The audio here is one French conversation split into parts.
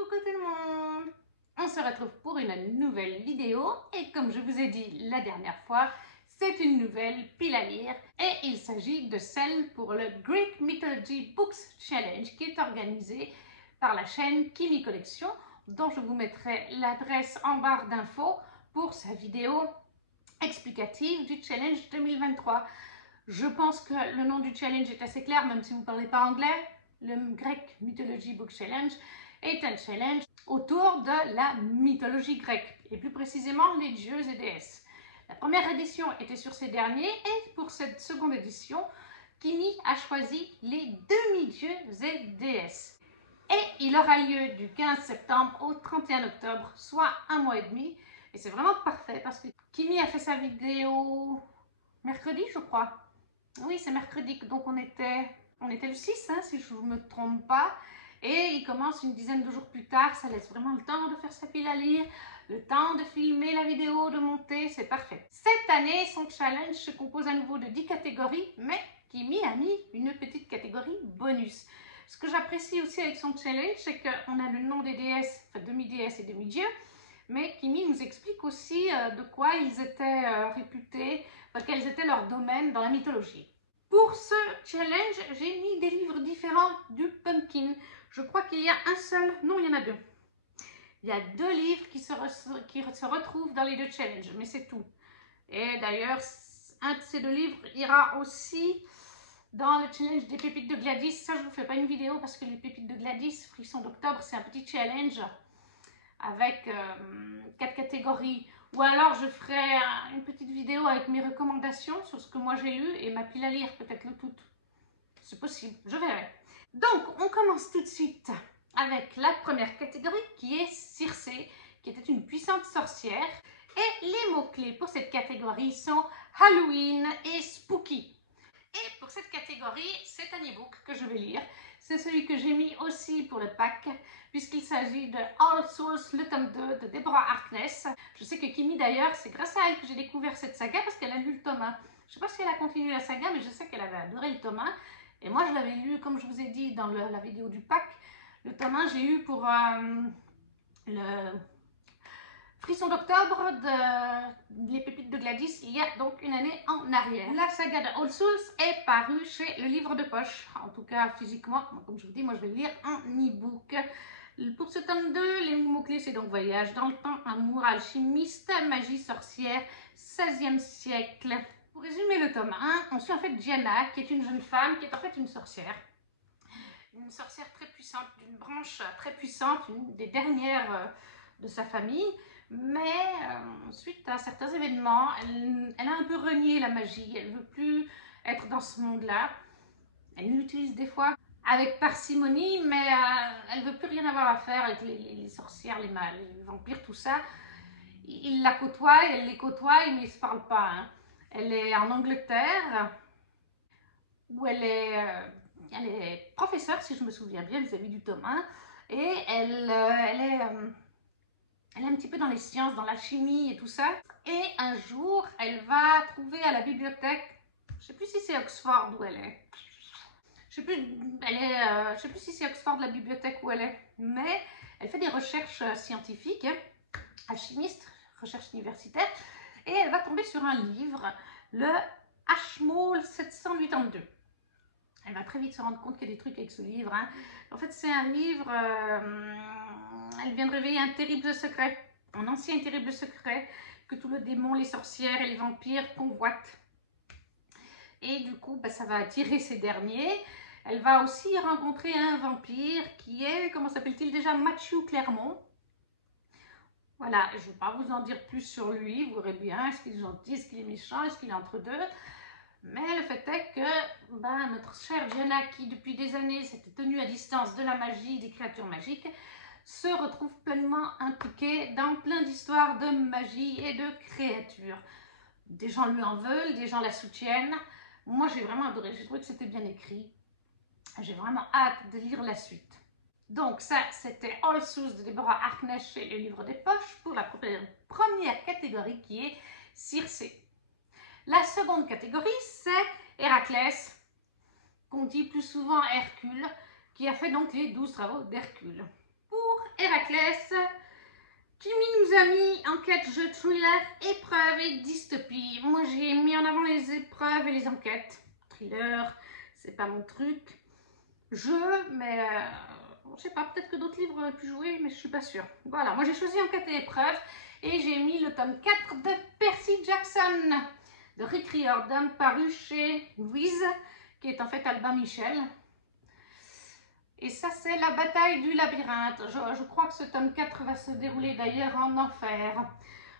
Coucou tout le monde! On se retrouve pour une nouvelle vidéo et comme je vous ai dit la dernière fois, c'est une nouvelle pile à lire et il s'agit de celle pour le Greek Mythology Books Challenge qui est organisé par la chaîne Kimi Collection dont je vous mettrai l'adresse en barre d'infos pour sa vidéo explicative du challenge 2023. Je pense que le nom du challenge est assez clair même si vous ne parlez pas anglais. Le Greek Mythology Book Challenge est un challenge autour de la mythologie grecque, et plus précisément les dieux et déesses. La première édition était sur ces derniers, et pour cette seconde édition, Kimi a choisi les demi-dieux et déesses. Et il aura lieu du 15 septembre au 31 octobre, soit un mois et demi, et c'est vraiment parfait, parce que Kimi a fait sa vidéo mercredi, je crois. Oui, c'est mercredi, donc on était le 6, hein, si je ne me trompe pas. Et il commence une dizaine de jours plus tard, ça laisse vraiment le temps de faire sa pile à lire, le temps de filmer la vidéo, de monter, c'est parfait. Cette année, son challenge se compose à nouveau de 10 catégories, mais Kimi a mis une petite catégorie bonus. Ce que j'apprécie aussi avec son challenge, c'est qu'on a le nom des déesses, enfin demi-déesses et demi-dieux, mais Kimi nous explique aussi de quoi ils étaient réputés, quels étaient leurs domaines dans la mythologie. Pour ce challenge, j'ai mis des livres différents du Pumpkin. Je crois qu'il y a un seul, non, il y en a deux. Il y a deux livres qui se retrouvent dans les deux challenges, mais c'est tout. Et d'ailleurs, un de ces deux livres ira aussi dans le challenge des pépites de Gladys. Ça, je ne vous fais pas une vidéo parce que les pépites de Gladys, Frisson d'octobre, c'est un petit challenge avec 4 catégories. Ou alors je ferai une petite vidéo avec mes recommandations sur ce que moi j'ai lu et ma pile à lire, peut-être le tout. C'est possible, je verrai. Donc, on commence tout de suite avec la première catégorie qui est Circé, qui était une puissante sorcière. Et les mots-clés pour cette catégorie sont Halloween et Spooky. Et pour cette catégorie, c'est un e-book que je vais lire. C'est celui que j'ai mis aussi pour le pack, puisqu'il s'agit de All Souls, le tome 2 de Deborah Harkness. Je sais que Kimi, d'ailleurs, c'est grâce à elle que j'ai découvert cette saga, parce qu'elle a lu le tome 1. Je ne sais pas si elle a continué la saga, mais je sais qu'elle avait adoré le tome 1. Et moi, je l'avais lu, comme je vous ai dit dans la vidéo du pack. Le tome 1, j'ai eu pour le Frisson d'octobre de Les Pépites de Gladys, il y a donc une année en arrière. La saga de All Souls est parue chez Le Livre de Poche, en tout cas physiquement. Comme je vous dis, moi je vais le lire en e-book. Pour ce tome 2, les mots-clés, c'est donc voyage dans le temps, amour, alchimiste, magie, sorcière, 16e siècle. Pour résumer le tome 1, on suit en fait Gianna, qui est une jeune femme, qui est en fait une sorcière. Une sorcière très puissante, d'une branche très puissante, une des dernières de sa famille. Mais suite à certains événements, elle a un peu renié la magie. Elle ne veut plus être dans ce monde-là. Elle l'utilise des fois avec parcimonie, mais elle ne veut plus rien avoir à faire avec les sorcières, les vampires, tout ça. Il la côtoie, elle les côtoie, mais ils ne se parlent pas. Hein. Elle est en Angleterre, où elle est professeure, si je me souviens bien, vis-à-vis du tome 1. Et elle est un petit peu dans les sciences, dans la chimie et tout ça. Et un jour, elle va trouver à la bibliothèque, je ne sais plus si c'est Oxford où elle est. Je ne sais plus si c'est Oxford la bibliothèque où elle est, mais elle fait des recherches scientifiques, hein, alchimiste, recherche universitaire, et elle va tomber sur un livre, le Ashmole 782. Elle va très vite se rendre compte qu'il y a des trucs avec ce livre. Hein. En fait, c'est un livre, elle vient de réveiller un terrible secret, un ancien terrible secret que tous les démons, les sorcières et les vampires convoitent. Et du coup, ça va attirer ces derniers. Elle va aussi rencontrer un vampire qui est, comment s'appelle-t-il déjà, Matthew Clermont. Voilà, je ne vais pas vous en dire plus sur lui, vous verrez bien, est-ce qu'il est gentil, est-ce qu'il est méchant, est-ce qu'il est entre deux. Mais le fait est que notre chère Gianna, qui depuis des années s'était tenue à distance de la magie, des créatures magiques, se retrouve pleinement impliquée dans plein d'histoires de magie et de créatures. Des gens lui en veulent, des gens la soutiennent. Moi, j'ai vraiment adoré, j'ai trouvé que c'était bien écrit. J'ai vraiment hâte de lire la suite. Donc ça, c'était All Souls de Deborah Harkness chez Le Livre des Poches pour la première catégorie qui est Circé. La seconde catégorie, c'est Héraclès, qu'on dit plus souvent Hercule, qui a fait donc les 12 travaux d'Hercule. Pour Héraclès. Kimi nous a mis enquête, jeu, thriller, épreuve et dystopie. Moi j'ai mis en avant les épreuves et les enquêtes. Thriller, c'est pas mon truc. Jeu, mais je sais pas, peut-être que d'autres livres auraient pu jouer, mais je suis pas sûre. Voilà, moi j'ai choisi enquête et épreuve et j'ai mis le tome 4 de Percy Jackson de Rick Riordan paru chez Louise, qui est en fait Albin Michel. Et ça, c'est la bataille du labyrinthe. Je crois que ce tome 4 va se dérouler d'ailleurs en enfer.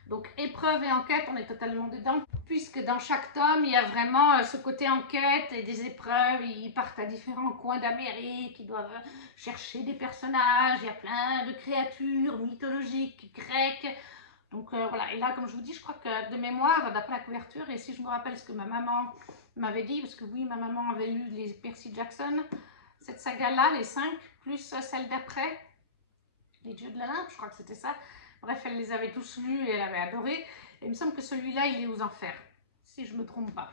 Donc, épreuve et enquête, on est totalement dedans, puisque dans chaque tome, il y a vraiment ce côté enquête et des épreuves. Ils partent à différents coins d'Amérique, ils doivent chercher des personnages, il y a plein de créatures mythologiques, grecques. Donc voilà, et là, comme je vous dis, je crois que de mémoire, d'après la couverture, et si je me rappelle ce que ma maman m'avait dit, parce que oui, ma maman avait lu les Percy Jackson, cette saga-là, les 5, plus celle d'après, les Dieux de l'Olympe, je crois que c'était ça. Bref, elle les avait tous lus et elle avait adoré. Et il me semble que celui-là, il est aux enfers, si je ne me trompe pas.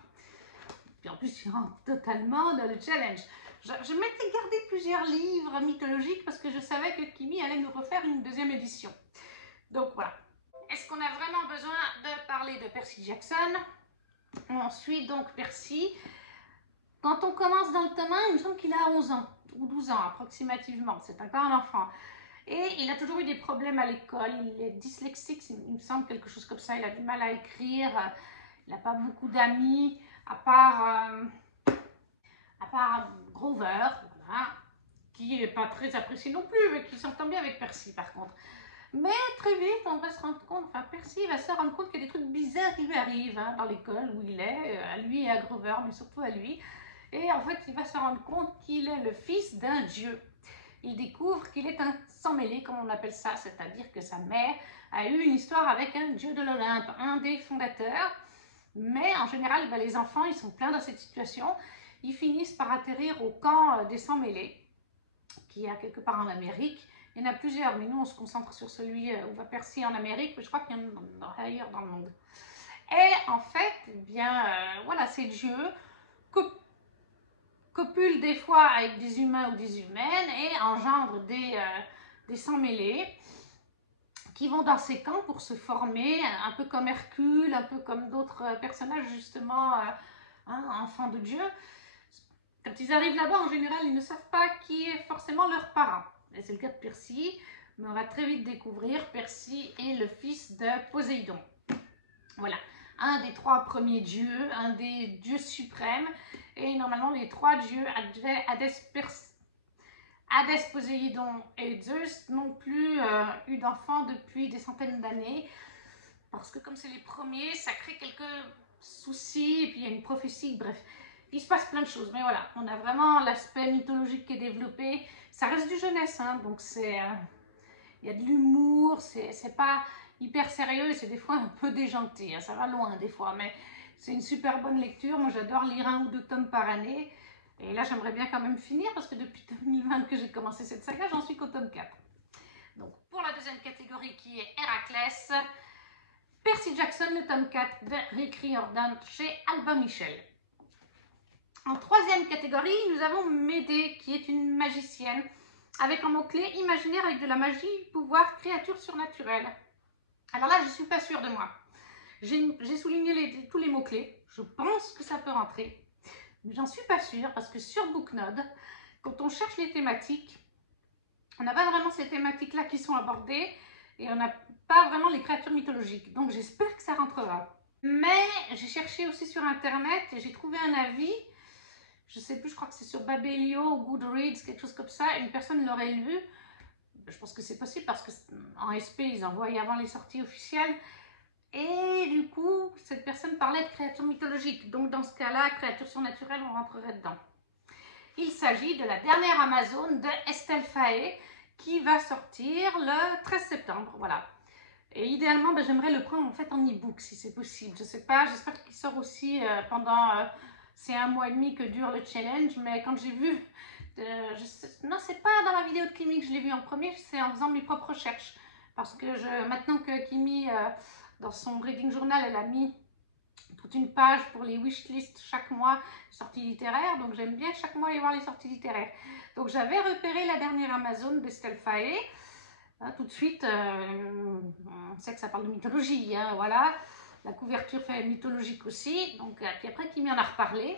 Puis en plus, il rentre totalement dans le challenge. Je m'étais gardé plusieurs livres mythologiques parce que je savais que Kimi allait nous refaire une deuxième édition. Donc voilà. Est-ce qu'on a vraiment besoin de parler de Percy Jackson? On suit donc Percy. Quand on commence dans le tome 1, il me semble qu'il a 11 ans, ou 12 ans approximativement, c'est encore un enfant. Et il a toujours eu des problèmes à l'école, il est dyslexique, il me semble, quelque chose comme ça, il a du mal à écrire, il n'a pas beaucoup d'amis, à part Grover, voilà, qui n'est pas très apprécié non plus, mais qui s'entend bien avec Percy par contre. Mais très vite, on va se rendre compte, enfin Percy va se rendre compte qu'il y a des trucs bizarres qui lui arrivent dans l'école où il est, à lui et à Grover, mais surtout à lui. Et en fait, il va se rendre compte qu'il est le fils d'un dieu. Il découvre qu'il est un sang-mêlé, comme on appelle ça, c'est-à-dire que sa mère a eu une histoire avec un dieu de l'Olympe, un des fondateurs. Mais en général, les enfants, ils sont pleins dans cette situation. Ils finissent par atterrir au camp des sang-mêlés, qui est quelque part en Amérique. Il y en a plusieurs, mais nous, on se concentre sur celui où va Percy en Amérique, mais je crois qu'il y en a ailleurs dans le monde. Et en fait, eh bien, voilà, ces dieux copulent des fois avec des humains ou des humaines et engendrent des sang-mêlés qui vont dans ces camps pour se former, un peu comme Hercule, un peu comme d'autres personnages justement, enfants de Dieu. Quand ils arrivent là-bas, en général, ils ne savent pas qui est forcément leur parent. Et c'est le cas de Percy, mais on va très vite découvrir Percy est le fils de Poséidon. Voilà, un des 3 premiers dieux, un des dieux suprêmes. Et normalement, les 3 dieux, Hadès, Poséidon et Zeus, n'ont plus eu d'enfants depuis des centaines d'années. Parce que comme c'est les premiers, ça crée quelques soucis. Et puis il y a une prophétie, bref. Il se passe plein de choses. Mais voilà, on a vraiment l'aspect mythologique qui est développé. Ça reste du jeunesse, hein, donc c'est... il y a de l'humour, c'est pas hyper sérieux, c'est des fois un peu déjanté, hein, ça va loin des fois, mais c'est une super bonne lecture. Moi j'adore lire 1 ou 2 tomes par année, et là j'aimerais bien quand même finir, parce que depuis 2020 que j'ai commencé cette saga, j'en suis qu'au tome 4. Donc pour la deuxième catégorie qui est Héraclès, Percy Jackson, le tome 4 de Rick Riordan chez Albin Michel. En troisième catégorie, nous avons Médée, qui est une magicienne, avec un mot-clé imaginaire avec de la magie, pouvoir, créature surnaturelle. Alors là, je ne suis pas sûre de moi. J'ai souligné tous les mots-clés. Je pense que ça peut rentrer. Mais j'en suis pas sûre parce que sur Booknode, quand on cherche les thématiques, on n'a pas vraiment ces thématiques-là qui sont abordées et on n'a pas vraiment les créatures mythologiques. Donc j'espère que ça rentrera. Mais j'ai cherché aussi sur Internet et j'ai trouvé un avis. Je sais plus, je crois que c'est sur Babelio ou Goodreads, quelque chose comme ça. Une personne l'aurait lu. Je pense que c'est possible parce qu'en SP, ils envoient avant les sorties officielles. Et du coup, cette personne parlait de créatures mythologiques. Donc dans ce cas-là, créatures surnaturelles, on rentrerait dedans. Il s'agit de la dernière Amazone de Estelle Faé qui va sortir le 13 septembre. Voilà. Et idéalement, j'aimerais le prendre en fait en e-book si c'est possible. Je sais pas, j'espère qu'il sort aussi pendant... c'est 1 mois et demi que dure le challenge, mais quand j'ai vu... non, c'est pas dans la vidéo de Kimi que je l'ai vu en premier, c'est en faisant mes propres recherches. Parce que maintenant que Kimi, dans son reading journal, elle a mis toute une page pour les wishlists chaque mois, sorties littéraires, donc j'aime bien chaque mois aller voir les sorties littéraires. Donc j'avais repéré la dernière Amazone d'Estelle Faé, Hein, tout de suite, on sait que ça parle de mythologie, hein, voilà. La couverture fait mythologique aussi, donc puis après Kimi en a reparlé.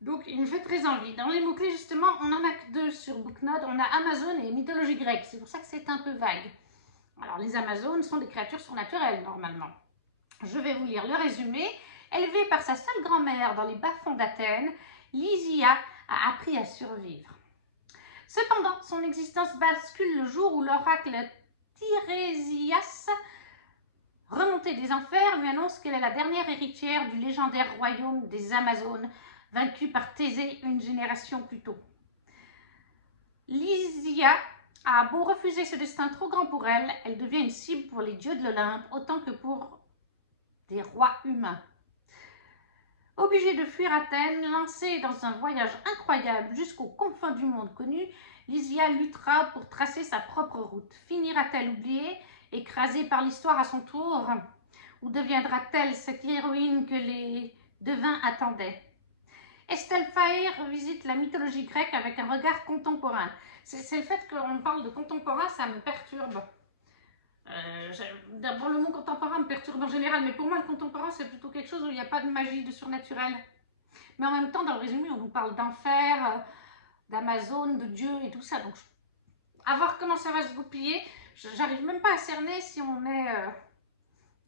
Donc il me fait très envie. Dans les mots-clés justement, on n'en a que 2 sur Booknode, on a Amazon et mythologie grecque, c'est pour ça que c'est un peu vague. Alors les Amazones sont des créatures surnaturelles normalement. Je vais vous lire le résumé. Élevée par sa seule grand-mère dans les bas-fonds d'Athènes, Lysia a appris à survivre. Cependant, son existence bascule le jour où l'oracle Tirésias, remonté des enfers, lui annonce qu'elle est la dernière héritière du légendaire royaume des Amazones, vaincu par Thésée une génération plus tôt. Lysia a beau refuser ce destin trop grand pour elle, elle devient une cible pour les dieux de l'Olympe autant que pour des rois humains. Obligée de fuir Athènes, lancée dans un voyage incroyable jusqu'aux confins du monde connu, Lysia luttera pour tracer sa propre route. Finira-t-elle oubliée, écrasée par l'histoire à son tour, ou deviendra-t-elle cette héroïne que les devins attendaient? Estelle Faye revisite la mythologie grecque avec un regard contemporain. C'est le fait qu'on parle de contemporain, ça me perturbe. D'abord, le mot contemporain me perturbe en général, mais pour moi, le contemporain, c'est plutôt quelque chose où il n'y a pas de magie, de surnaturel. Mais en même temps, dans le résumé, on nous parle d'enfer, d'Amazon, de Dieu et tout ça. Donc, à voir comment ça va se goupiller. J'arrive même pas à cerner si on est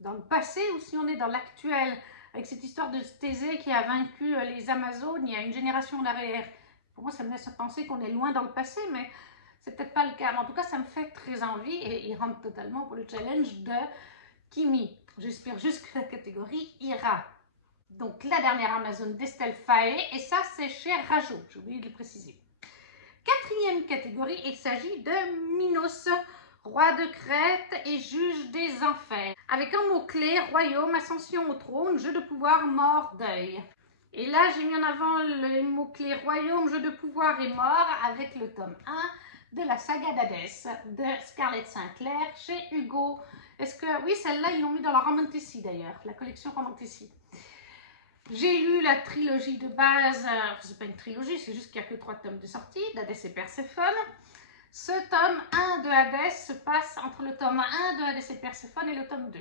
dans le passé ou si on est dans l'actuel, avec cette histoire de Thésée qui a vaincu les Amazones il y a une génération en arrière. Pour moi, ça me laisse penser qu'on est loin dans le passé, mais c'est peut-être pas le cas. Mais en tout cas, ça me fait très envie et il rentre totalement pour le challenge de Kimi. J'espère juste que la catégorie ira. Donc, la dernière Amazone d'Estelle Faye, et ça, c'est chez Rajo, j'ai oublié de le préciser. Quatrième catégorie, il s'agit de Minos, roi de Crète et juge des enfers. Avec un mot-clé, royaume, ascension au trône, jeu de pouvoir, mort, deuil. Et là, j'ai mis en avant le mot-clé royaume, jeu de pouvoir et mort avec le tome 1 de la saga d'Hadès de Scarlett Sinclair chez Hugo. Est-ce que... Oui, celle-là, ils l'ont mis dans la Romantasy d'ailleurs, la collection Romantasy. J'ai lu la trilogie de base, c'est pas une trilogie, c'est juste qu'il n'y a que 3 tomes de sortie, d'Hadès et Perséphone. Ce tome 1 de Hadès se passe entre le tome 1 de Hadès et Perséphone et le tome 2.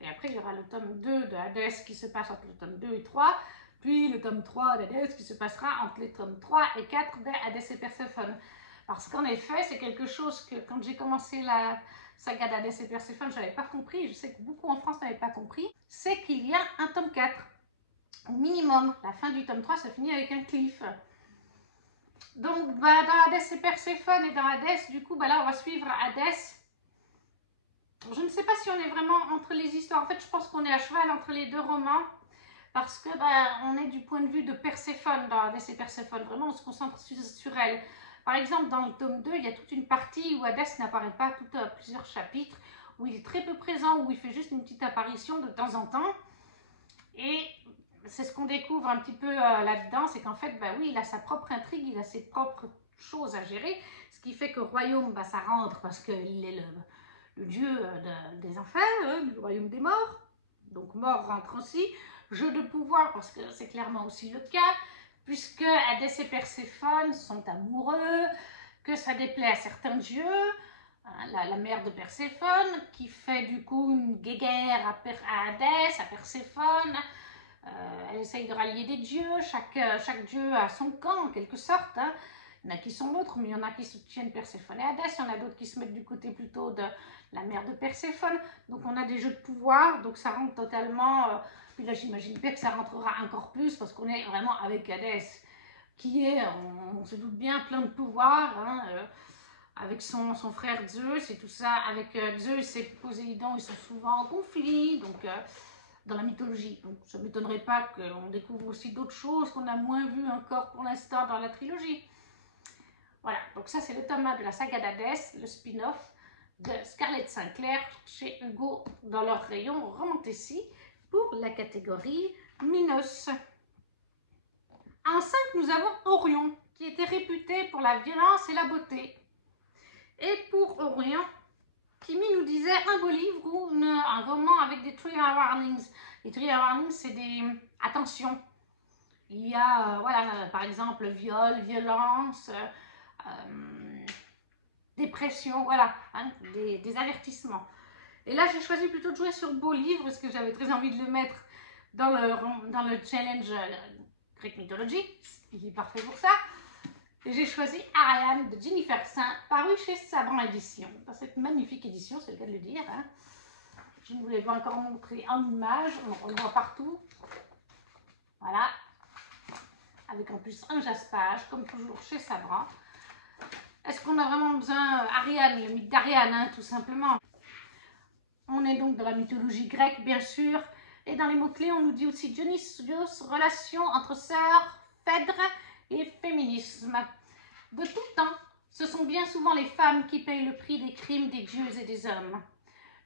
Et après, il y aura le tome 2 de Hadès qui se passe entre le tome 2 et 3, puis le tome 3 d'Hadès qui se passera entre les tomes 3 et 4 de Hadès et Perséphone. Parce qu'en effet, c'est quelque chose que quand j'ai commencé la saga d'Hadès et Perséphone, je n'avais pas compris, je sais que beaucoup en France n'avaient pas compris, c'est qu'il y a un tome 4. Au minimum, la fin du tome 3 se finit avec un cliff. Donc, dans Hadès et Perséphone et dans Hadès, du coup, là, on va suivre Hadès. Je ne sais pas si on est vraiment entre les histoires. En fait, je pense qu'on est à cheval entre les 2 romans. Parce que, on est du point de vue de Perséphone dans Hadès et Perséphone. Vraiment, on se concentre sur elle. Par exemple, dans le tome 2, il y a toute une partie où Hadès n'apparaît pas, plusieurs chapitres, où il est très peu présent, où il fait juste une petite apparition de temps en temps. Et c'est ce qu'on découvre un petit peu là-dedans, c'est qu'en fait, oui, il a sa propre intrigue, il a ses propres choses à gérer, ce qui fait que royaume, ça rentre parce qu'il est le dieu des enfers, du royaume des morts, donc mort rentre aussi, jeu de pouvoir, parce que c'est clairement aussi le cas, puisque Hadès et Perséphone sont amoureux, que ça déplaît à certains dieux, la mère de Perséphone, qui fait du coup une guéguerre à Hadès, à Perséphone. Elle essaye de rallier des dieux, chaque dieu a son camp en quelque sorte. Hein. Il y en a qui sont l'autre, mais il y en a qui soutiennent Perséphone et Hadès, il y en a d'autres qui se mettent du côté plutôt de la mère de Perséphone. Donc on a des jeux de pouvoir, donc ça rentre totalement. Puis là j'imagine bien que ça rentrera encore plus parce qu'on est vraiment avec Hadès, qui est, on se doute bien, plein de pouvoir. Hein, avec son frère Zeus et tout ça, avec Zeus et Poséidon, ils sont souvent en conflit, donc dans la mythologie. Donc ça ne m'étonnerait pas qu'on découvre aussi d'autres choses qu'on a moins vues encore pour l'instant dans la trilogie. Voilà, donc ça c'est le tome 1 de la saga d'Hadès, le spin-off de Scarlett Sinclair chez Hugo dans leur rayon Romantasy pour la catégorie Minos. En 5, nous avons Orion, qui était réputé pour la violence et la beauté. Et pour Orion, Kimi nous disait un beau livre ou un roman avec des trigger warnings. Les trigger warnings, c'est des attention. Il y a, voilà, par exemple, viol, violence, des pressions, voilà, hein, des avertissements. Et là, j'ai choisi plutôt de jouer sur Beau Livre, parce que j'avais très envie de le mettre dans le challenge Greek Mythology, il est parfait pour ça. Et j'ai choisi Ariane de Jennifer Saint, paru chez Sabran Édition. Dans cette magnifique édition, c'est le cas de le dire. Hein. Je ne vous l'ai pas encore montré en image, on le voit partout. Voilà. Avec en plus un jaspage, comme toujours chez Sabran. Est-ce qu'on a vraiment besoin Ariane, le mythe d'Ariane, hein, tout simplement. On est donc dans la mythologie grecque, bien sûr. Et dans les mots-clés, on nous dit aussi Dionysios, relation entre sœurs, Phèdre et féminisme. De tout temps, ce sont bien souvent les femmes qui payent le prix des crimes des dieux et des hommes.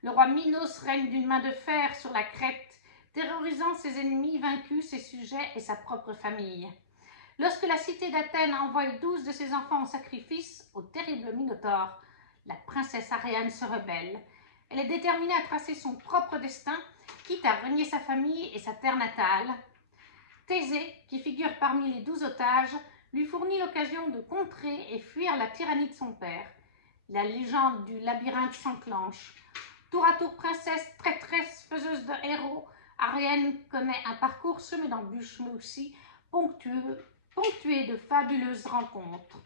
Le roi Minos règne d'une main de fer sur la Crète, terrorisant ses ennemis vaincus, ses sujets et sa propre famille. Lorsque la cité d'Athènes envoie 12 de ses enfants au sacrifice au terrible Minotaure, la princesse Ariane se rebelle. Elle est déterminée à tracer son propre destin, quitte à renier sa famille et sa terre natale. Thésée, qui figure parmi les 12 otages, lui fournit l'occasion de contrer et fuir la tyrannie de son père. La légende du labyrinthe s'enclenche. Tour à tour princesse, traîtresse, faiseuse de héros, Ariane connaît un parcours semé d'embûches, mais aussi ponctué de fabuleuses rencontres.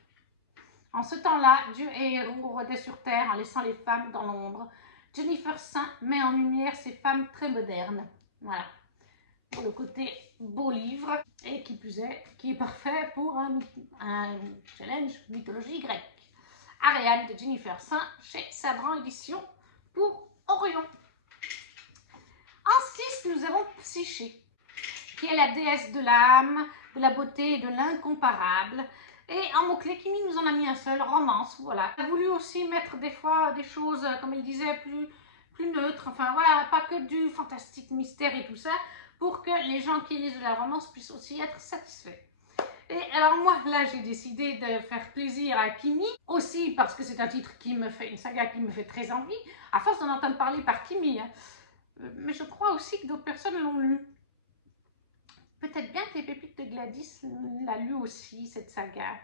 En ce temps-là, Dieu et héros rôdaient sur terre en laissant les femmes dans l'ombre. Jennifer Saint met en lumière ces femmes très modernes. Voilà. Pour le côté beau livre, et qui plus est, qui est parfait pour un challenge mythologie grecque. Ariane de Jennifer Saint chez Sabran Édition pour Orion. En 6, nous avons Psyché, qui est la déesse de l'âme, de la beauté et de l'incomparable. Et en mot-clé, Kimi nous en a mis un seul, romance, voilà. Elle a voulu aussi mettre des fois des choses, comme elle disait, plus neutres, enfin voilà, pas que du fantastique, mystère et tout ça, pour que les gens qui lisent de la romance puissent aussi être satisfaits. Et alors moi, là, j'ai décidé de faire plaisir à Kimi, aussi parce que c'est un titre qui me fait, une saga qui me fait très envie, à force d'en entendre parler par Kimi. Hein. Mais je crois aussi que d'autres personnes l'ont lu. Peut-être bien que les pépites de Gladys l'a lu aussi, cette saga.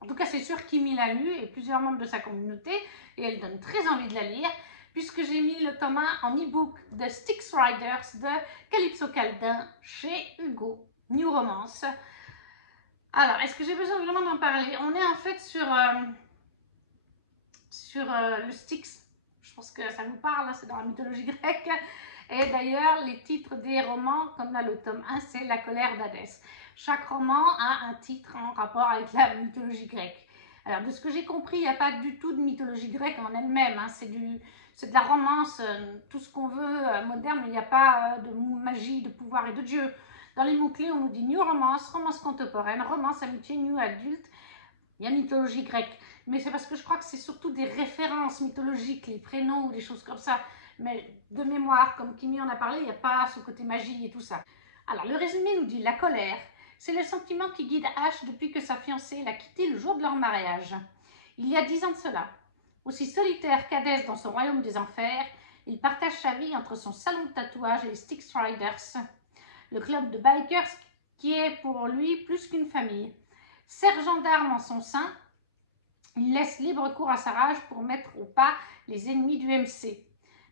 En tout cas, c'est sûr qu'Kimi l'a lu et plusieurs membres de sa communauté, et elle donne très envie de la lire, puisque j'ai mis le tome 1 en e-book de Styx Riders de Calypso Caldin chez Hugo, New Romance. Alors, est-ce que j'ai besoin vraiment d'en parler? On est en fait sur le Styx. Je pense que ça vous parle, hein, c'est dans la mythologie grecque. Et d'ailleurs, les titres des romans, comme là le tome 1, c'est La colère d'Hadès. Chaque roman a un titre en rapport avec la mythologie grecque. Alors, de ce que j'ai compris, il n'y a pas du tout de mythologie grecque en elle-même. Hein, c'est de la romance, tout ce qu'on veut, moderne, mais il n'y a pas de magie, de pouvoir et de dieu. Dans les mots-clés, on nous dit New Romance, romance contemporaine, romance, amitié, New Adulte. Il y a mythologie grecque. Mais c'est parce que je crois que c'est surtout des références mythologiques, les prénoms ou des choses comme ça. Mais de mémoire, comme Kimi en a parlé, il n'y a pas ce côté magie et tout ça. Alors, le résumé nous dit la colère. C'est le sentiment qui guide Ash depuis que sa fiancée l'a quitté le jour de leur mariage. Il y a 10 ans de cela. Aussi solitaire qu'Hadès dans son royaume des enfers, il partage sa vie entre son salon de tatouage et les Styx Riders, le club de bikers qui est pour lui plus qu'une famille. Sergent d'armes en son sein, il laisse libre cours à sa rage pour mettre au pas les ennemis du MC.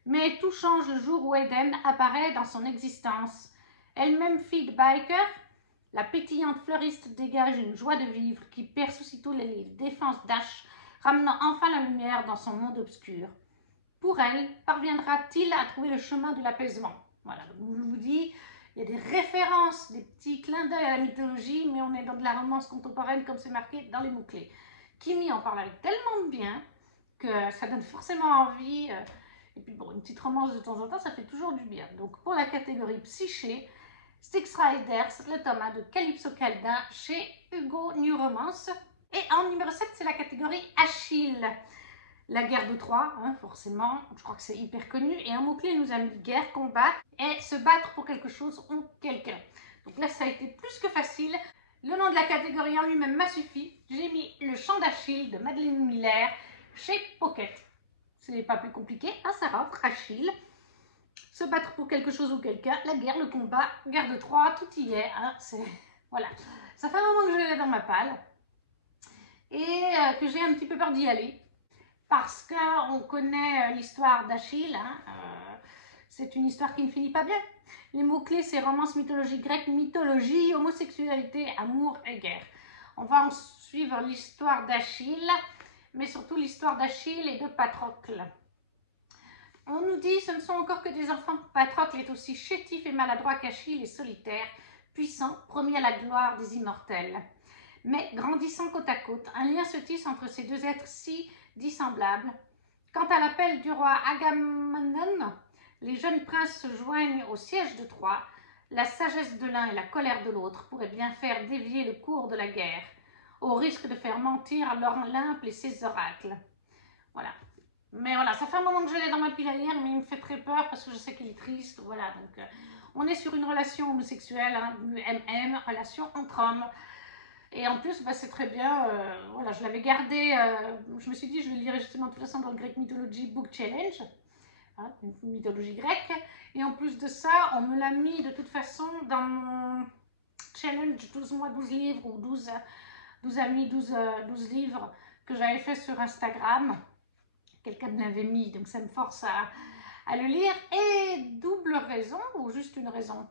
Mais tout change le jour où Eden apparaît dans son existence. Elle-même fille de biker, la pétillante fleuriste dégage une joie de vivre qui perce aussitôt les défenses d'Ash, ramenant enfin la lumière dans son monde obscur. Pour elle, parviendra-t-il à trouver le chemin de l'apaisement? Voilà, je vous dis, il y a des références, des petits clins d'œil à la mythologie, mais on est dans de la romance contemporaine comme c'est marqué dans les mots-clés. Kimi en parle avec tellement de bien que ça donne forcément envie. Et puis bon, une petite romance de temps en temps, ça fait toujours du bien. Donc pour la catégorie psyché, Styx Riders, le tome 1 de Calypso Caldin chez Hugo New Romance. Et en numéro 7, c'est la catégorie Achille. La guerre de Troie, hein, forcément, je crois que c'est hyper connu. Et un mot-clé nous a mis guerre, combat et se battre pour quelque chose ou quelqu'un. Donc là, ça a été plus que facile. Le nom de la catégorie en lui-même m'a suffi. J'ai mis le chant d'Achille de Madeleine Miller chez Pocket. C'est pas plus compliqué, hein, ça rentre, Achille. Se battre pour quelque chose ou quelqu'un, la guerre, le combat, guerre de Troie, tout y est. Hein, voilà. Ça fait un moment que je l'ai dans ma palle et que j'ai un petit peu peur d'y aller. parce qu'on connaît l'histoire d'Achille. Hein, c'est une histoire qui ne finit pas bien. Les mots-clés, c'est romance, mythologie grecque, mythologie, homosexualité, amour et guerre. On va en suivre l'histoire d'Achille, mais surtout l'histoire d'Achille et de Patrocle. On nous dit ce ne sont encore que des enfants. Patrocle est aussi chétif et maladroit qu'Achille et solitaire, puissant, promis à la gloire des immortels. Mais grandissant côte à côte, un lien se tisse entre ces deux êtres si dissemblables. Quant à l'appel du roi Agamemnon, les jeunes princes se joignent au siège de Troie. La sagesse de l'un et la colère de l'autre pourraient bien faire dévier le cours de la guerre, au risque de faire mentir l'Olympe et ses oracles. Voilà. Mais voilà, ça fait un moment que je l'ai dans ma pile à lire, mais il me fait très peur parce que je sais qu'il est triste. Voilà, donc on est sur une relation homosexuelle, hein, MM, relation entre hommes. Et en plus, bah, c'est très bien, voilà, je l'avais gardé, je me suis dit je le lirai justement de toute façon dans le Greek Mythology Book Challenge, hein, une mythologie grecque. Et en plus de ça, on me l'a mis de toute façon dans mon challenge 12 mois, 12 livres ou 12 amis, 12 livres que j'avais fait sur Instagram. Quelqu'un me l'avait mis, donc ça me force à le lire. Et double raison, ou juste une raison,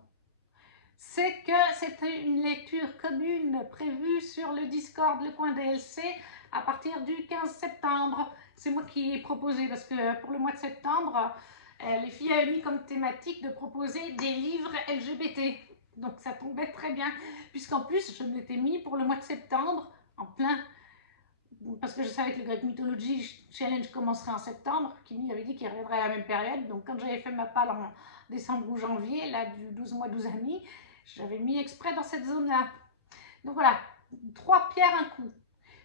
c'est que c'était une lecture commune prévue sur le Discord, le coin DLC, à partir du 15 septembre. C'est moi qui ai proposé, parce que pour le mois de septembre, les filles avaient mis comme thématique de proposer des livres LGBT. Donc ça tombait très bien, puisqu'en plus, je me l'étais mis pour le mois de septembre, en plein, parce que je savais que le Greek Mythology Challenge commencerait en septembre. Kimi avait dit qu'il reviendrait à la même période. Donc quand j'avais fait ma palle en décembre ou janvier, là du 12 mois, 12 amis, j'avais mis exprès dans cette zone-là. Donc voilà, 3 pierres un coup.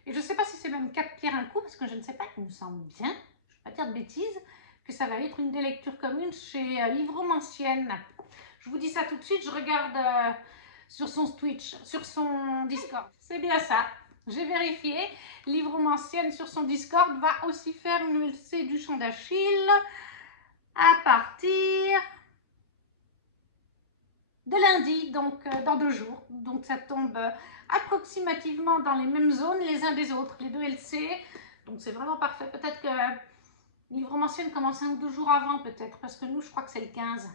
Et je ne sais pas si c'est même 4 pierres un coup, parce que je ne sais pas, il me semble bien, je ne vais pas dire de bêtises, que ça va être une des lectures communes chez Livromancienne. Je vous dis ça tout de suite, je regarde sur son Twitch, sur son Discord. C'est bien ça. J'ai vérifié, Livromancienne sur son Discord va aussi faire une LC du Chant d'Achille à partir de lundi, donc dans 2 jours. Donc ça tombe approximativement dans les mêmes zones les uns des autres, les 2 LC. Donc c'est vraiment parfait. Peut-être que Livromancienne commence 1 ou 2 jours avant, peut-être, parce que nous, je crois que c'est le 15.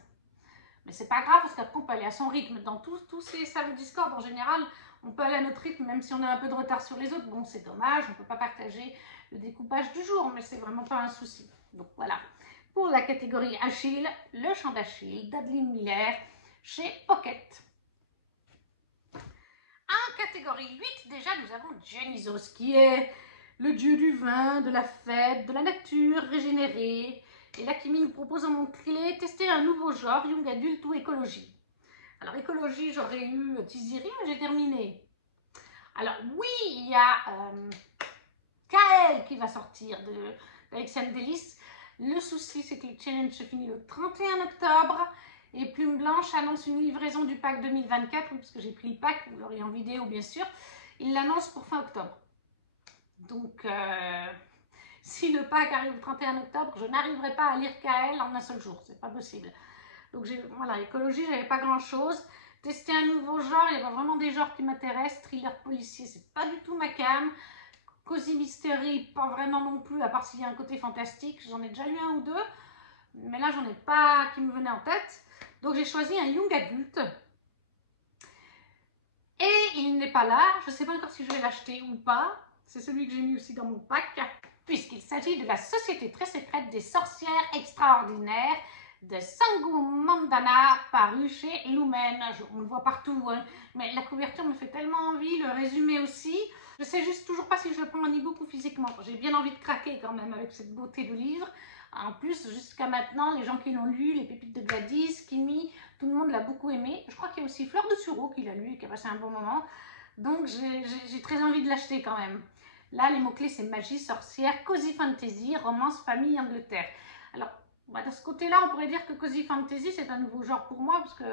Mais c'est pas grave, parce qu'après, on peut aller à son rythme. Dans tous ces salons Discord, en général, on peut aller à notre rythme, même si on a un peu de retard sur les autres. Bon, c'est dommage, on ne peut pas partager le découpage du jour, mais c'est vraiment pas un souci. Donc voilà. Pour la catégorie Achille, le Chant d'Achille d'Adeline Miller chez Pocket. En catégorie 8, déjà, nous avons Dionysos, qui est le dieu du vin, de la fête, de la nature régénérée. Et là, Kimi nous propose en mot-clé tester un nouveau genre, young adulte ou écologie. Alors, écologie, j'aurais eu Tiziri, mais j'ai terminé. Alors, oui, il y a Kael qui va sortir d'Alexandre Delis. Le souci, c'est que le challenge se finit le 31 octobre. Et Plume Blanche annonce une livraison du pack 2024, parce que j'ai pris le pack, vous l'aurez en vidéo bien sûr. Il l'annonce pour fin octobre. Donc, si le pack arrive le 31 octobre, je n'arriverai pas à lire Kael en un seul jour, c'est pas possible. Donc voilà, écologie, j'avais pas grand chose. Tester un nouveau genre, il y a vraiment des genres qui m'intéressent. Thriller policier, c'est pas du tout ma came. Cozy mystery, pas vraiment non plus, à part s'il y a un côté fantastique. J'en ai déjà lu 1 ou 2, mais là j'en ai pas qui me venaient en tête. Donc j'ai choisi un young adulte. Et il n'est pas là, je ne sais pas encore si je vais l'acheter ou pas. C'est celui que j'ai mis aussi dans mon pack, puisqu'il s'agit de la Société très secrète des sorcières extraordinaires de Sangu Mandana, paru chez Lumen. On le voit partout, hein. Mais la couverture me fait tellement envie, le résumé aussi. Je sais juste toujours pas si je le prends en e-book ou physiquement. J'ai bien envie de craquer quand même avec cette beauté de livre. En plus, jusqu'à maintenant, les gens qui l'ont lu, les pépites de Gladys, Kimi, tout le monde l'a beaucoup aimé. Je crois qu'il y a aussi Fleur de Sureau qui l'a lu et qui a passé un bon moment. Donc, j'ai très envie de l'acheter quand même. Là, les mots-clés, c'est magie, sorcière, cozy fantasy, romance, famille, Angleterre. Alors, bah, de ce côté-là, on pourrait dire que cozy fantasy, c'est un nouveau genre pour moi parce que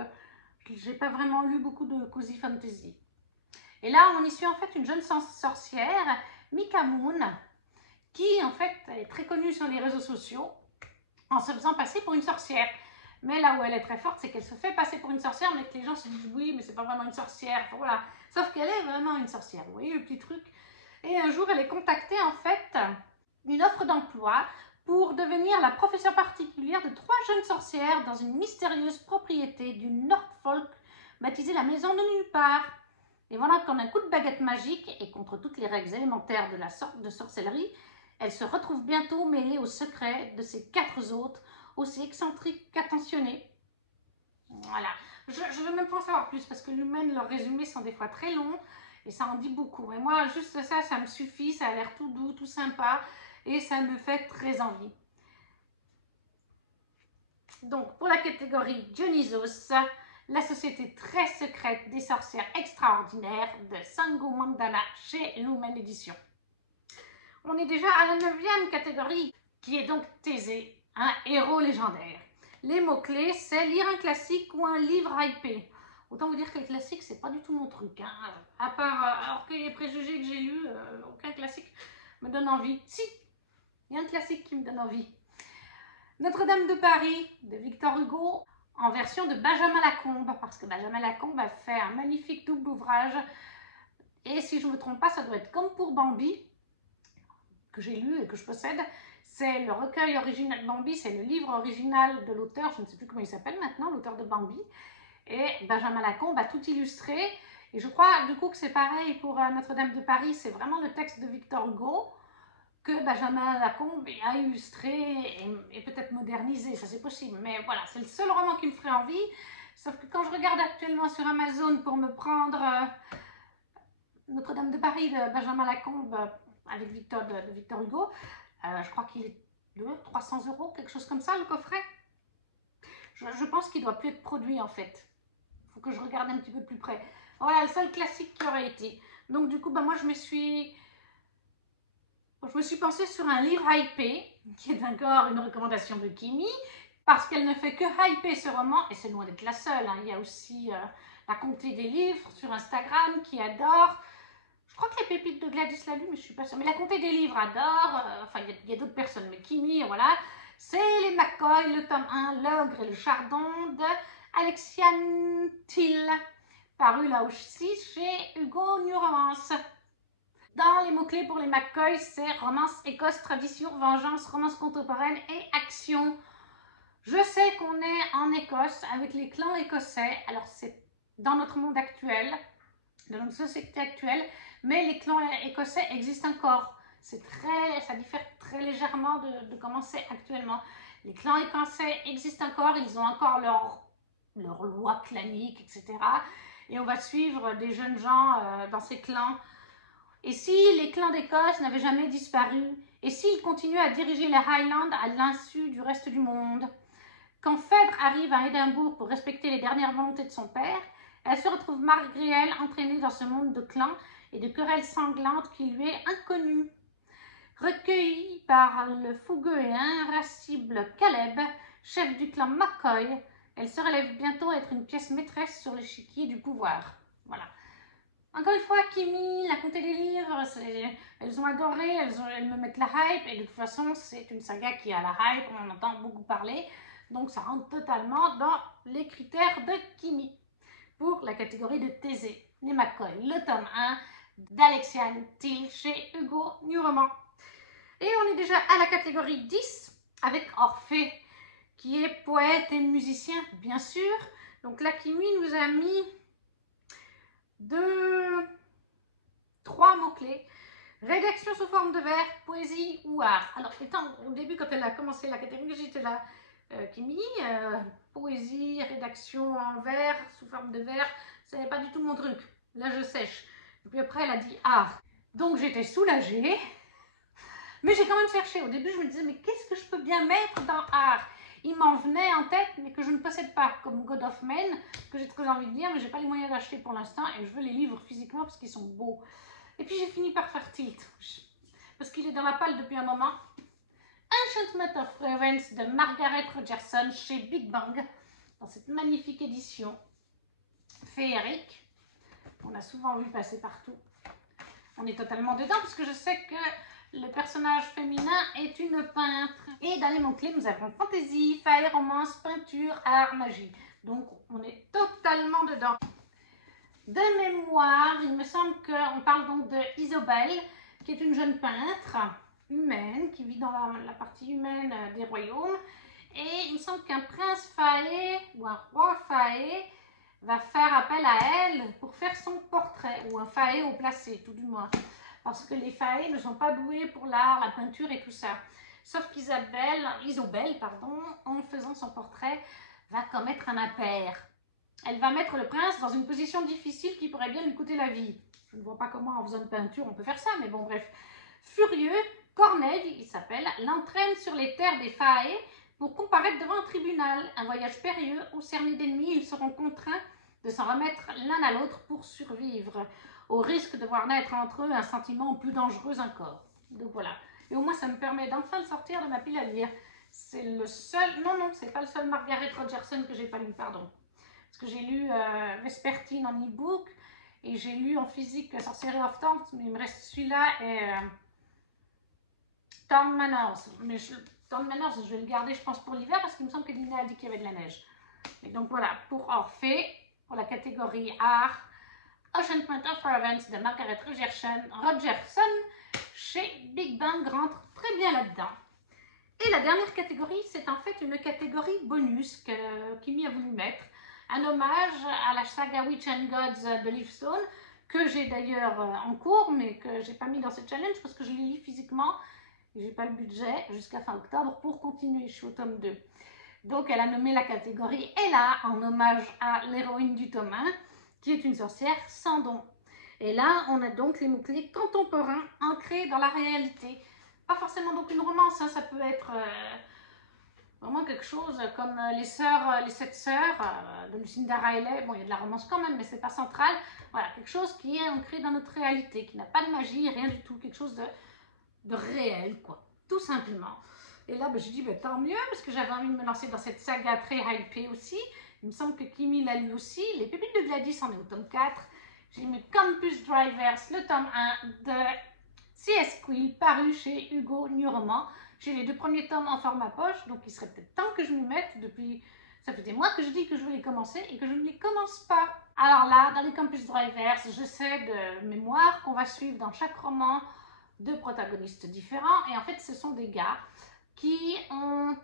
j'ai pas vraiment lu beaucoup de cozy fantasy. Et là, on y suit en fait une jeune sorcière, Mika Moon, qui en fait est très connue sur les réseaux sociaux en se faisant passer pour une sorcière. Mais là où elle est très forte, c'est qu'elle se fait passer pour une sorcière, mais que les gens se disent oui, mais c'est pas vraiment une sorcière. Enfin, voilà. Sauf qu'elle est vraiment une sorcière. Vous voyez le petit truc. Et un jour, elle est contactée en fait une offre d'emploi pour devenir la professeure particulière de 3 jeunes sorcières dans une mystérieuse propriété du Norfolk baptisée la Maison de Nulle Part. Et voilà qu'en un coup de baguette magique et contre toutes les règles élémentaires de la sorte de sorcellerie, elle se retrouve bientôt mêlée aux secrets de ses 4 autres, aussi excentriques qu'attentionnés. Voilà, je ne veux même pas en savoir plus parce que l'humaine, leurs résumés sont des fois très longs et ça en dit beaucoup. Et moi, juste ça, ça me suffit, ça a l'air tout doux, tout sympa et ça me fait très envie. Donc, pour la catégorie Dionysos, la société très secrète des sorcières extraordinaires de Sango Mandana chez Lumen Édition. On est déjà à la 9e catégorie, qui est donc Thésée, un héros légendaire. Les mots-clés, c'est lire un classique ou un livre hypé. Autant vous dire que les classiques, c'est pas du tout mon truc. Hein. À part, alors que les préjugés que j'ai lus, aucun classique me donne envie. Si, il y a un classique qui me donne envie. Notre-Dame de Paris, de Victor Hugo, en version de Benjamin Lacombe, parce que Benjamin Lacombe a fait un magnifique double ouvrage. Et si je ne me trompe pas, ça doit être comme pour Bambi, que j'ai lu et que je possède. C'est le recueil original de Bambi, c'est le livre original de l'auteur, je ne sais plus comment il s'appelle maintenant, l'auteur de Bambi. Et Benjamin Lacombe a tout illustré. Et je crois du coup que c'est pareil pour Notre-Dame de Paris, c'est vraiment le texte de Victor Hugo que Benjamin Lacombe a illustré et peut-être modernisé, ça c'est possible. Mais voilà, c'est le seul roman qui me ferait envie. Sauf que quand je regarde actuellement sur Amazon pour me prendre Notre-Dame de Paris de Benjamin Lacombe avec de Victor Hugo, je crois qu'il est de 300 €, quelque chose comme ça, le coffret. Je pense qu'il ne doit plus être produit en fait. Il faut que je regarde un petit peu plus près. Voilà, le seul classique qui aurait été. Donc du coup, moi je me suis pensée sur un livre hypé, qui est encore une recommandation de Kimi, parce qu'elle ne fait que hyper ce roman, et c'est loin d'être la seule. Hein. Il y a aussi la Comté des livres sur Instagram qui adore. Je crois que les pépites de Gladys l'a lu, mais je ne suis pas sûre. Mais la Comté des livres adore. Enfin, il y a d'autres personnes, mais Kimi, voilà. C'est les McCoy, le tome 1, L'ogre et le chardon de Alexiane Thiel, paru là aussi chez Hugo New Romance. Dans les mots-clés pour les McCoy, c'est romance, Écosse, tradition, vengeance, romance contemporaine et action. Je sais qu'on est en Écosse avec les clans écossais. Alors, c'est dans notre monde actuel, dans notre société actuelle, mais les clans écossais existent encore. Ça diffère très légèrement de comment c'est actuellement. Les clans écossais existent encore, ils ont encore leur loi clanique, etc. Et on va suivre des jeunes gens dans ces clans. Et si les clans d'Écosse n'avaient jamais disparu? Et s'ils continuaient à diriger les Highlands à l'insu du reste du monde? Quand Phèdre arrive à Édimbourg pour respecter les dernières volontés de son père, elle se retrouve malgré elle entraînée dans ce monde de clans et de querelles sanglantes qui lui est inconnu. Recueillie par le fougueux et irascible Caleb, chef du clan McCoy, elle se relève bientôt à être une pièce maîtresse sur l'échiquier du pouvoir. Voilà. Encore une fois, Kimi, la Comté des livres, elles ont adoré, elles me mettent la hype, et de toute façon, c'est une saga qui a la hype, on en entend beaucoup parler, donc ça rentre totalement dans les critères de Kimi. Pour la catégorie de Thésée, les McCoy, le tome 1 d'Alexiane Thiel chez Hugo New Roman. Et on est déjà à la catégorie 10 avec Orphée, qui est poète et musicien, bien sûr. Donc là, Kimi nous a mis 3 mots-clés. Rédaction sous forme de vers, poésie ou art. Alors, au début, quand elle a commencé la catégorie, j'étais là, Kimi, poésie, rédaction en vers, sous forme de vers, ce n'est pas du tout mon truc. Là, je sèche. Et puis après, elle a dit art. Donc, j'étais soulagée. Mais j'ai quand même cherché. Au début, je me disais, mais qu'est-ce que je peux bien mettre dans art? Il m'en venait en tête, mais que je ne possède pas, comme God of Men, que j'ai très envie de lire, mais je n'ai pas les moyens d'acheter pour l'instant, et je veux les livres physiquement parce qu'ils sont beaux. Et puis j'ai fini par faire tilt, parce qu'il est dans la palle depuis un moment. Enchantment of Revenge de Margaret Rogerson chez Big Bang, dans cette magnifique édition féerique, qu'on a souvent vu passer partout. On est totalement dedans, puisque je sais que le personnage féminin est une peintre. Et dans les mots-clés, nous avons fantaisie, faille, romance, peinture, art, magie. Donc, on est totalement dedans. De mémoire, il me semble qu'on parle donc de Isobel, qui est une jeune peintre. humaine qui vit dans la partie humaine des royaumes. Et il me semble qu'un prince faé ou un roi faé va faire appel à elle pour faire son portrait, ou un faé au placé, tout du moins. Parce que les faés ne sont pas doués pour l'art, la peinture et tout ça. Sauf qu'Isobel, en faisant son portrait, va commettre un impair. Elle va mettre le prince dans une position difficile qui pourrait bien lui coûter la vie. Je ne vois pas comment en faisant une peinture on peut faire ça, mais bon bref. Furieux, Corneille, il s'appelle, l'entraîne sur les terres des Faé pour comparaître devant un tribunal. Un voyage périlleux où cernés d'ennemis, ils seront contraints de s'en remettre l'un à l'autre pour survivre, au risque de voir naître entre eux un sentiment plus dangereux encore. Donc voilà. Et au moins ça me permet d'enfin le sortir de ma pile à lire. C'est le seul, non, c'est pas le seul Margaret Rogerson que j'ai pas lu, pardon. Parce que j'ai lu Vespertine en e-book et j'ai lu en physique Sorcery of Thorns, mais il me reste celui-là et Thorn Manors. Mais Thorn Manors, je vais le garder, je pense, pour l'hiver parce qu'il me semble que Nina a dit qu'il y avait de la neige. Et donc voilà, pour Orphée, pour la catégorie art, Enchantment of Provence de Margaret Rogerson chez Big Bang rentre très bien là-dedans. Et la dernière catégorie, c'est en fait une catégorie bonus que Kimi a voulu mettre. Un hommage à la saga Witch and Gods de Livestone, que j'ai d'ailleurs en cours, mais que j'ai pas mis dans ce challenge parce que je les lis physiquement et j'ai pas le budget jusqu'à fin octobre pour continuer. Je suis au tome 2. Donc elle a nommé la catégorie Ella en hommage à l'héroïne du tome 1, qui est une sorcière sans don. Et là, on a donc les mots-clés contemporains ancrés dans la réalité. Pas forcément donc une romance, hein, ça peut être vraiment quelque chose comme les 7 sœurs de Lucinda Riley. Bon, il y a de la romance quand même, mais c'est pas central. Voilà, quelque chose qui est ancré dans notre réalité, qui n'a pas de magie, rien du tout, quelque chose de réel, quoi, tout simplement. Et là, je dis, tant mieux, parce que j'avais envie de me lancer dans cette saga très hypée aussi. Il me semble que Kimi l'a lu aussi. Les Pépites de Gladys en est au tome 4. J'ai mis Campus Drivers, le tome 1 de C.S. Quill, paru chez Hugo New-Roman. J'ai les 2 premiers tomes en format poche, donc il serait peut-être temps que je m'y mette. Ça fait des mois que je dis que je vais les commencer et que je ne les commence pas. Alors là, dans les Campus Drivers, je sais de mémoire qu'on va suivre dans chaque roman 2 protagonistes différents. Et en fait, ce sont des gars qui ont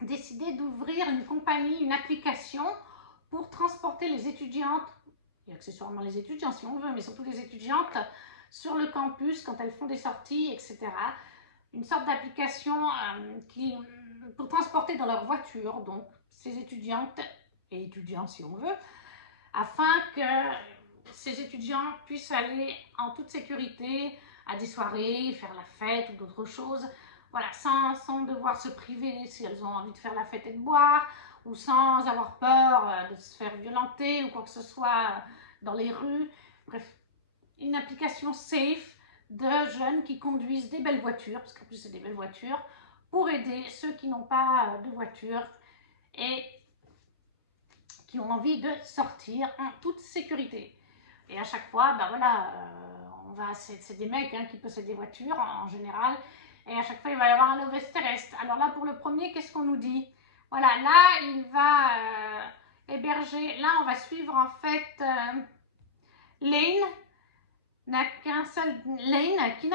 décidé d'ouvrir une compagnie, une application pour transporter les étudiantes, et accessoirement les étudiants si on veut, mais surtout les étudiantes, sur le campus quand elles font des sorties, etc. Une sorte d'application pour transporter dans leur voiture, donc ces étudiantes et étudiants si on veut, afin que ces étudiants puissent aller en toute sécurité à des soirées, faire la fête ou d'autres choses, voilà, sans devoir se priver si elles ont envie de faire la fête et de boire, ou sans avoir peur de se faire violenter ou quoi que ce soit dans les rues. Bref, une application safe de jeunes qui conduisent des belles voitures, parce qu'en plus c'est des belles voitures, pour aider ceux qui n'ont pas de voiture et qui ont envie de sortir en toute sécurité. Et à chaque fois, voilà, c'est des mecs qui possèdent des voitures en général, et à chaque fois il va y avoir un love interest. Alors là, pour le premier, qu'est-ce qu'on nous dit? Voilà, là il va héberger, là on va suivre en fait Lane, qui n'a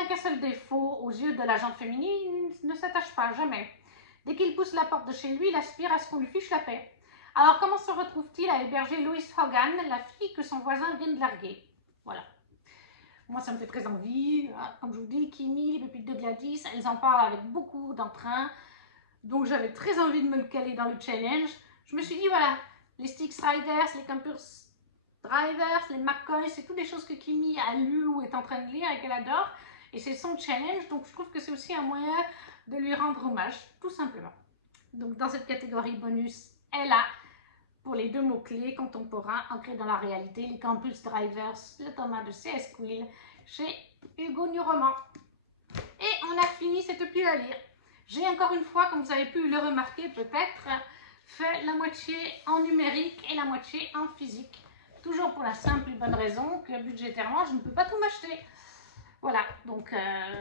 qu'un seul défaut aux yeux de la gente féminine, il ne s'attache pas, jamais. Dès qu'il pousse la porte de chez lui, il aspire à ce qu'on lui fiche la paix. Alors comment se retrouve-t-il à héberger Lois Hogan, la fille que son voisin vient de larguer? Voilà. Moi, ça me fait très envie. Comme je vous dis, Kimi, les Pépites de Gladys, elles en parlent avec beaucoup d'entrain. Donc j'avais très envie de me le caler dans le challenge. Je me suis dit, voilà, les Styx Riders, les Campus Drivers, les McCoy, c'est toutes des choses que Kimi a lues ou est en train de lire et qu'elle adore. Et c'est son challenge, donc je trouve que c'est aussi un moyen de lui rendre hommage, tout simplement. Donc dans cette catégorie bonus, elle a, pour les 2 mots-clés contemporains ancrés dans la réalité, les Campus Drivers, le tome 1 de C.S. Quill, chez Hugo New-Roman. Et on a fini cette pile à lire. J'ai encore une fois, comme vous avez pu le remarquer peut-être, fait la moitié en numérique et la moitié en physique. Toujours pour la simple et bonne raison que budgétairement, je ne peux pas tout m'acheter. Voilà, donc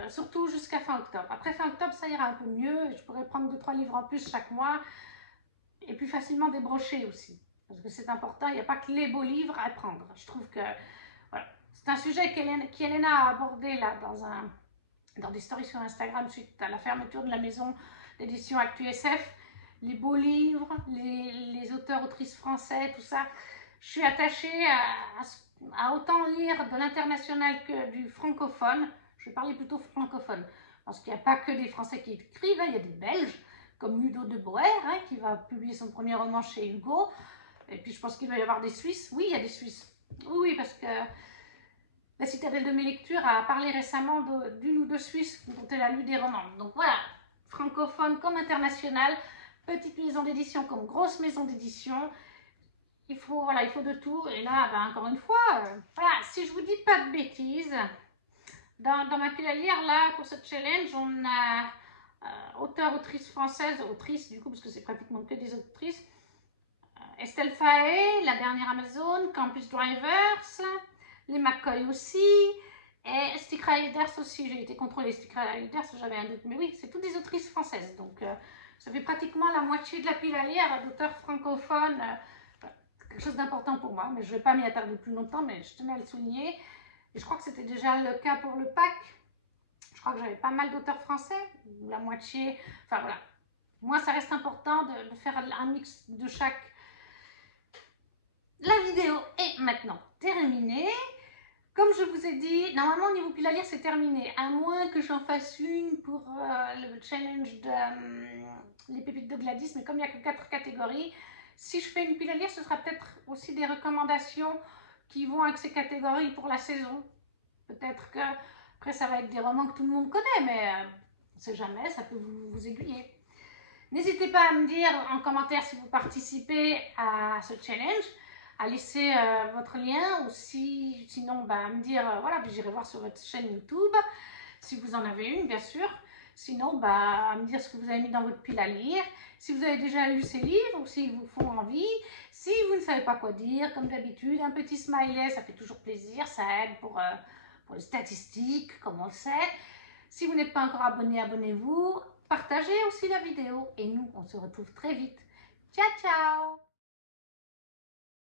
surtout jusqu'à fin octobre. Après fin octobre, ça ira un peu mieux. Je pourrais prendre 2-3 livres en plus chaque mois et plus facilement débrocher aussi. Parce que c'est important, il n'y a pas que les beaux livres à prendre. Je trouve que voilà, c'est un sujet qu'Elena a abordé là dans un dans des stories sur Instagram suite à la fermeture de la maison d'édition ActuSF, les beaux livres, les auteurs, autrices français, tout ça. Je suis attachée à autant lire de l'international que du francophone. Je vais parler plutôt francophone, parce qu'il n'y a pas que des Français qui écrivent, hein, il y a des Belges, comme Udo de Boer, hein, qui va publier son premier roman chez Hugo. Et puis je pense qu'il va y avoir des Suisses. Oui, il y a des Suisses. Oui, parce que la Citadelle de mes lectures a parlé récemment d'une ou deux Suisses dont elle a lu des romans. Donc voilà, francophone comme international, petite maison d'édition comme grosse maison d'édition. Il faut de tout. Et là, ben, encore une fois, voilà, si je vous dis pas de bêtises, dans ma pile à lire, là, pour ce challenge, on a auteur, autrice française, autrice du coup, parce que c'est pratiquement que des autrices, Estelle Faé, La Dernière Amazone, Campus Drivers, les McCoy aussi, et Stick Riders aussi. J'ai été contrôlée Stick Riders, j'avais un doute, mais oui, c'est toutes des autrices françaises. Donc, ça fait pratiquement la moitié de la pile à lire d'auteurs francophones. Quelque chose d'important pour moi, mais je ne vais pas m'y attarder plus longtemps, mais je tenais à le souligner. Et je crois que c'était déjà le cas pour le pack. Je crois que j'avais pas mal d'auteurs français, la moitié. Enfin voilà. Moi, ça reste important de faire un mix de chaque. La vidéo est maintenant terminée. Comme je vous ai dit, normalement au niveau pile à lire c'est terminé, à moins que j'en fasse une pour le challenge de les pépites de Gladys, mais comme il n'y a que 4 catégories, si je fais une pile à lire, ce sera peut-être aussi des recommandations qui vont avec ces catégories pour la saison. Peut-être que après ça va être des romans que tout le monde connaît, mais on ne sait jamais, ça peut vous aiguiller. N'hésitez pas à me dire en commentaire si vous participez à ce challenge, à laisser votre lien, ou sinon à me dire, voilà, j'irai voir sur votre chaîne YouTube, si vous en avez une bien sûr. Sinon, à me dire ce que vous avez mis dans votre pile à lire, si vous avez déjà lu ces livres ou s'ils vous font envie. Si vous ne savez pas quoi dire, comme d'habitude, un petit smiley, ça fait toujours plaisir, ça aide pour les statistiques, comme on le sait. Si vous n'êtes pas encore abonné, abonnez-vous. Partagez aussi la vidéo et nous, on se retrouve très vite. Ciao, ciao!